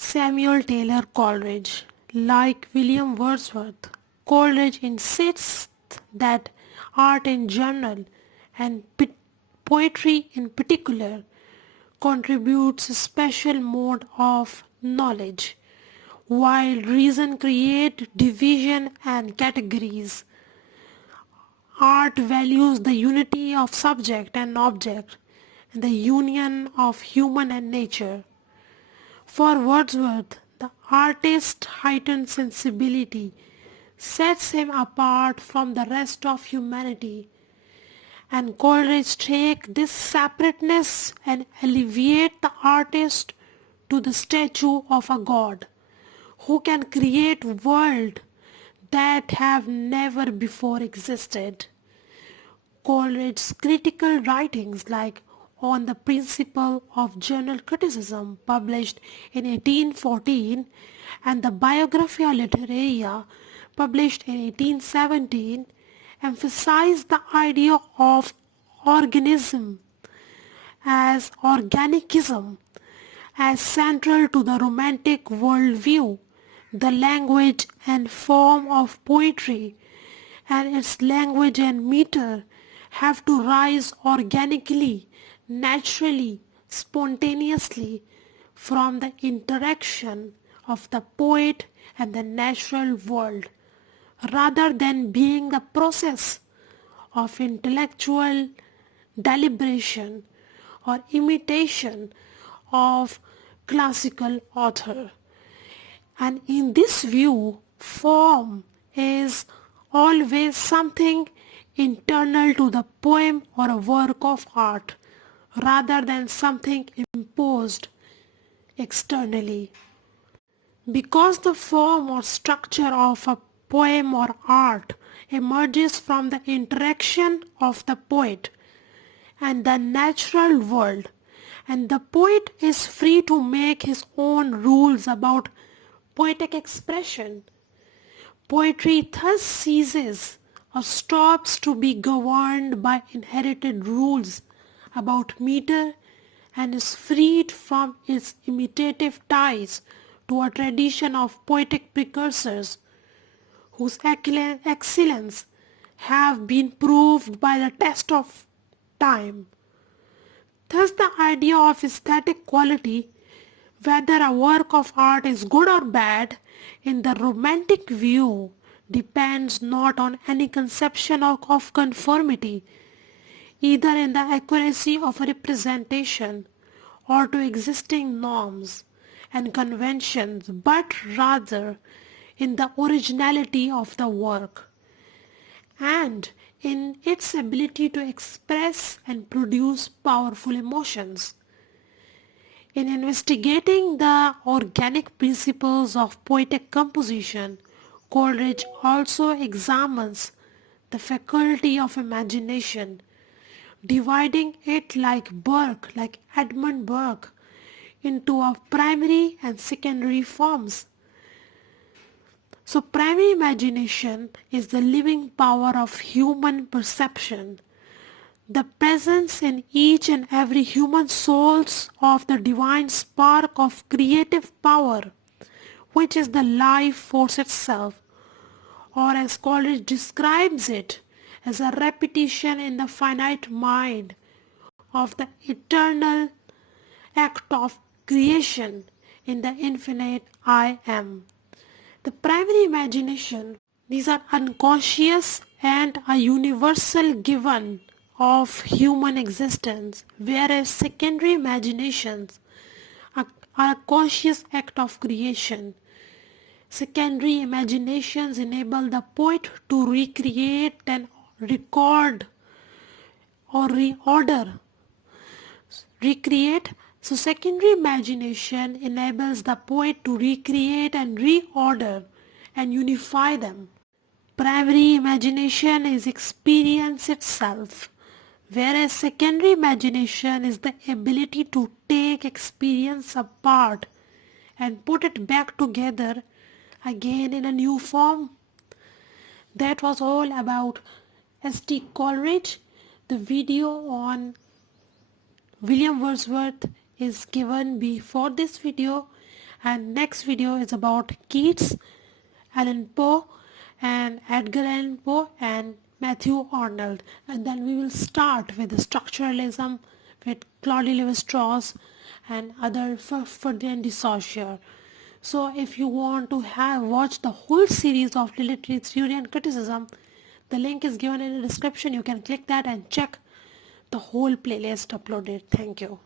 Samuel Taylor Coleridge. Like William Wordsworth, Coleridge insists that art in general and poetry in particular contributes a special mode of knowledge, while reason creates division and categories. Art values the unity of subject and object, and the union of human and nature. For Wordsworth, the artist's heightened sensibility sets him apart from the rest of humanity, and Coleridge takes this separateness and elevates the artist to the statue of a god who can create worlds that have never before existed. Coleridge's critical writings like On the Principle of General Criticism, published in 1814, and the Biographia Literaria, published in 1817, emphasize the idea of organism as organicism as central to the Romantic worldview. The language and form of poetry and its language and meter have to rise organically, naturally, spontaneously from the interaction of the poet and the natural world, rather than being the process of intellectual deliberation or imitation of classical author. And in this view, form is always something internal to the poem or a work of art, rather than something imposed externally. Because the form or structure of a poem or art emerges from the interaction of the poet and the natural world, and the poet is free to make his own rules about poetic expression, poetry thus ceases or stops to be governed by inherited rules about meter and is freed from its imitative ties to a tradition of poetic precursors whose excellence have been proved by the test of time. Thus the idea of aesthetic quality, whether a work of art is good or bad, in the Romantic view depends not on any conception of conformity, either in the accuracy of a representation or to existing norms and conventions, but rather in the originality of the work and in its ability to express and produce powerful emotions. In investigating the organic principles of poetic composition, Coleridge also examines the faculty of imagination, dividing it like Edmund Burke, into a primary and secondary forms. So primary imagination is the living power of human perception, the presence in each and every human souls of the divine spark of creative power, which is the life force itself, or as Coleridge describes it, as a repetition in the finite mind of the eternal act of creation in the infinite I am. The primary imagination, these are unconscious and a universal given of human existence, whereas secondary imaginations are a conscious act of creation. Secondary imaginations enable the poet to recreate and record or recreate. So secondary imagination enables the poet to recreate and reorder and unify them. Primary imagination is experience itself, whereas secondary imagination is the ability to take experience apart and put it back together again in a new form. That was all about S.T. Coleridge. The video on William Wordsworth is given before this video, And next video is about Keats, Allan Poe, and Edgar Allan Poe and Matthew Arnold. And then we will start with the structuralism with Claude Lévi-Strauss and other Ferdinand de Saussure. So if you want to watch the whole series of literary theory and criticism, the link is given in the description. You can click that and check the whole playlist uploaded. Thank you.